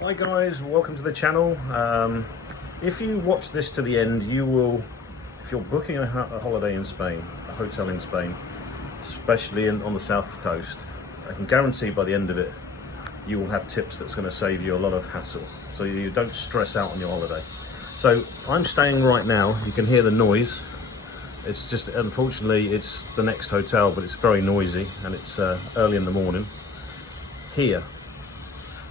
Hi guys, welcome to the channel. If you watch this to the end, you will, if you're booking a holiday in Spain, a hotel in Spain, especially on the south coast, I can guarantee by the end of it, you will have tips that's going to save you a lot of hassle, so you don't stress out on your holiday. So I'm staying right now, you can hear the noise. It's just, unfortunately, it's the next hotel, but it's very noisy and it's early in the morning. Here.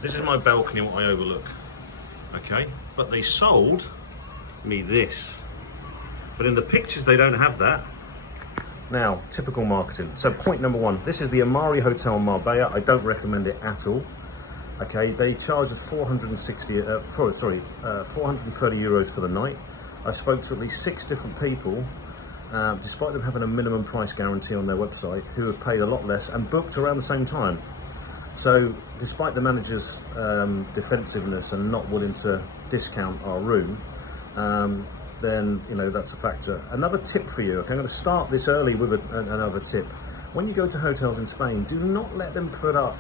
This is my balcony, what I overlook, okay? But they sold me this. But in the pictures, they don't have that. Now, typical marketing. So point number one, this is the Amari Hotel Marbella. I don't recommend it at all. Okay, they charge us 430 euros for the night. I spoke to at least 6 different people, despite them having a minimum price guarantee on their website, who have paid a lot less and booked around the same time. So, despite the manager's defensiveness and not willing to discount our room, then, you know, that's a factor. Another tip for you, okay, I'm going to start this early with another tip. When you go to hotels in Spain, do not let them put up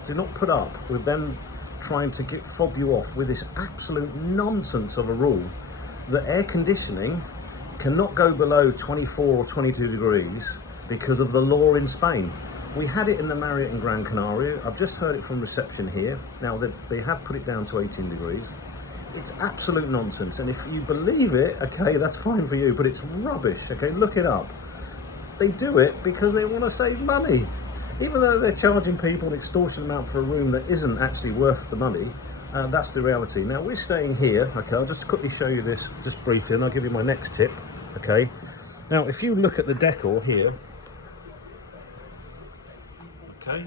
with them trying to fob you off with this absolute nonsense of a rule that air conditioning cannot go below 24 or 22 degrees because of the law in Spain. We had it in the Marriott in Gran Canaria. I've just heard it from reception here. Now they have put it down to 18 degrees. It's absolute nonsense. And if you believe it, okay, that's fine for you, but it's rubbish, okay? Look it up. They do it because they want to save money. Even though they're charging people an extortionate amount for a room that isn't actually worth the money, that's the reality. Now we're staying here, okay? I'll just quickly show you this, just briefly, and I'll give you my next tip, okay? Now, if you look at the decor here, okay,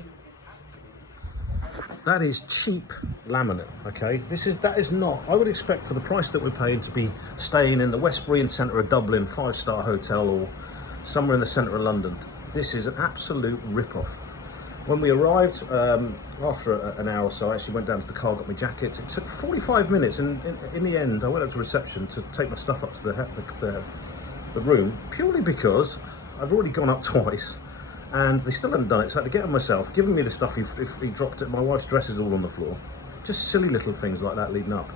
that is cheap laminate, okay? That is not, I would expect for the price that we're paying to be staying in the Westbury centre of Dublin, 5-star hotel, or somewhere in the centre of London. This is an absolute rip-off. When we arrived, after an hour or so, I actually went down to the car, got my jacket. It took 45 minutes, and in the end, I went up to reception to take my stuff up to the room, purely because I've already gone up twice, and they still hadn't done it, so I had to get on myself, giving me the stuff if he dropped it. My wife's dress is all on the floor. Just silly little things like that leading up.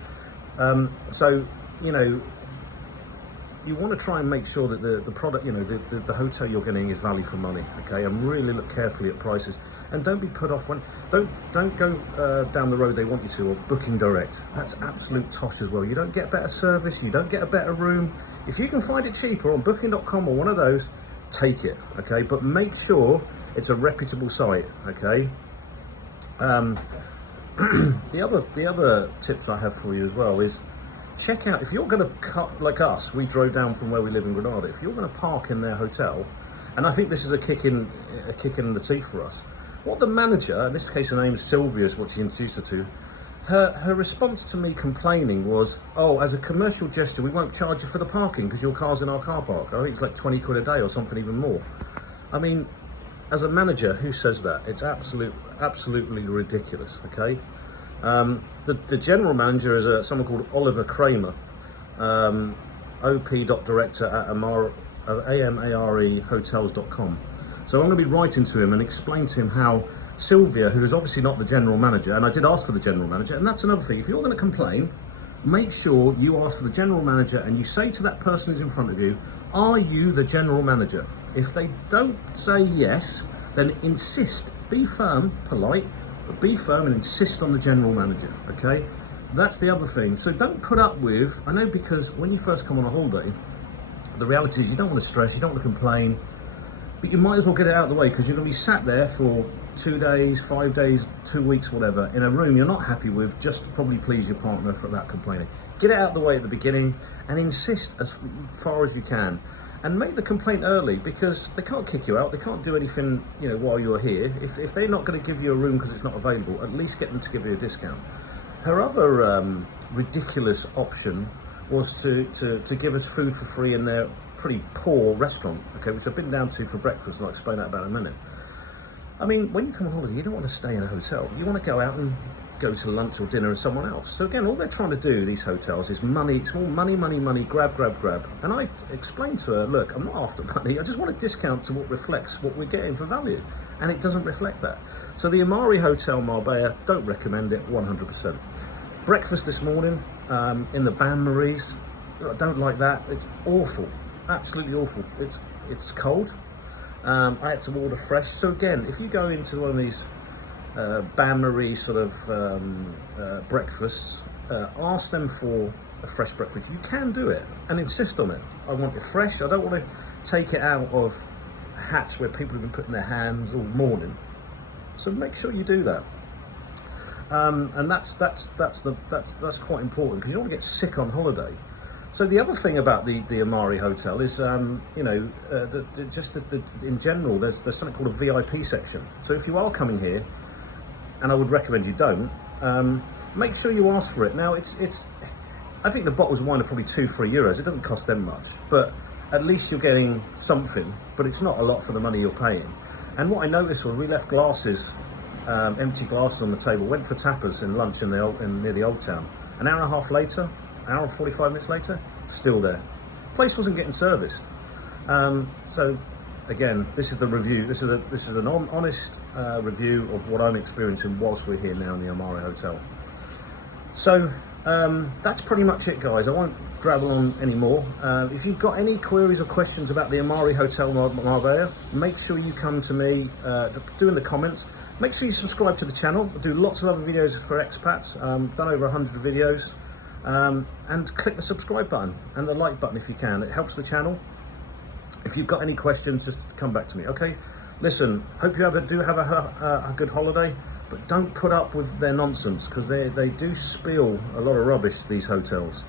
So, you know, you want to try and make sure that the product, you know, the hotel you're getting is value for money, okay? And really look carefully at prices. And don't be put off when, don't go down the road they want you to of booking direct. That's absolute tosh as well. You don't get better service, you don't get a better room. If you can find it cheaper on booking.com or one of those, take it, okay? But make sure it's a reputable site, okay? The other tips I have for you as well is check out, if you're going to cut, like us, we drove down from where we live in Granada, if you're going to park in their hotel, and I think this is a kick in the teeth for us, what the manager, in this case her name is Sylvia, is what she introduced her to, her response to me complaining was, oh, as a commercial gesture, we won't charge you for the parking because your car's in our car park. I think it's like 20 quid a day or something even more. I mean, as a manager, who says that? It's absolutely ridiculous, okay? The general manager is someone called Oliver Kramer, op.director at amarehotels.com. So I'm going to be writing to him and explain to him how Sylvia, who is obviously not the general manager, and I did ask for the general manager, and that's another thing. If you're going to complain, make sure you ask for the general manager and you say to that person who's in front of you, are you the general manager? If they don't say yes, then insist, be firm, polite, but be firm and insist on the general manager, okay? That's the other thing. So don't put up with, I know, because when you first come on a holiday, the reality is you don't want to stress, you don't want to complain, but you might as well get it out of the way because you're going to be sat there for 2 days, 5 days, 2 weeks, whatever, in a room you're not happy with, just to probably please your partner without complaining. Get it out of the way at the beginning and insist as far as you can. And make the complaint early, because they can't kick you out, they can't do anything, you know, while you're here. If they're not going to give you a room because it's not available, at least get them to give you a discount. Her other ridiculous option was to give us food for free in their pretty poor restaurant, okay, which I've been down to for breakfast, and I'll explain that about in a minute. I mean, when you come on holiday, you don't want to stay in a hotel. You want to go out and go to lunch or dinner with someone else. So again, all they're trying to do, these hotels, is money. It's all money, money, money, grab, grab, grab. And I explained to her, look, I'm not after money. I just want a discount to what reflects what we're getting for value. And it doesn't reflect that. So the Amari Hotel Marbella, don't recommend it 100%. Breakfast this morning in the Bain Maries. I don't like that. It's awful, absolutely awful. It's cold. I had to order fresh. So again, if you go into one of these Bain Marie sort of breakfasts, ask them for a fresh breakfast. You can do it and insist on it. I want it fresh. I don't want to take it out of hats where people have been putting their hands all morning. So make sure you do that. And that's quite important, because you don't want to get sick on holiday. So the other thing about the Amari Hotel is, you know, in general, there's something called a VIP section. So if you are coming here, and I would recommend you don't, make sure you ask for it. Now, I think the bottles of wine are probably €2-3. It doesn't cost them much, but at least you're getting something. But it's not a lot for the money you're paying. And what I noticed was we left glasses, empty glasses on the table, went for tapas in lunch near the Old Town. An hour and a half later, an hour and 45 minutes later, still there. Place wasn't getting serviced. So again, this is the review. This is an honest review of what I'm experiencing whilst we're here now in the Amari Hotel. So that's pretty much it, guys. I won't drabble on anymore. If you've got any queries or questions about the Amari Hotel Marbella, make sure you come to me, do in the comments. Make sure you subscribe to the channel. I do lots of other videos for expats, done over 100 videos. And click the subscribe button and the like button if you can. It helps the channel. If you've got any questions, just come back to me, okay? Listen, hope you do have a good holiday, but don't put up with their nonsense, because they do spill a lot of rubbish, these hotels.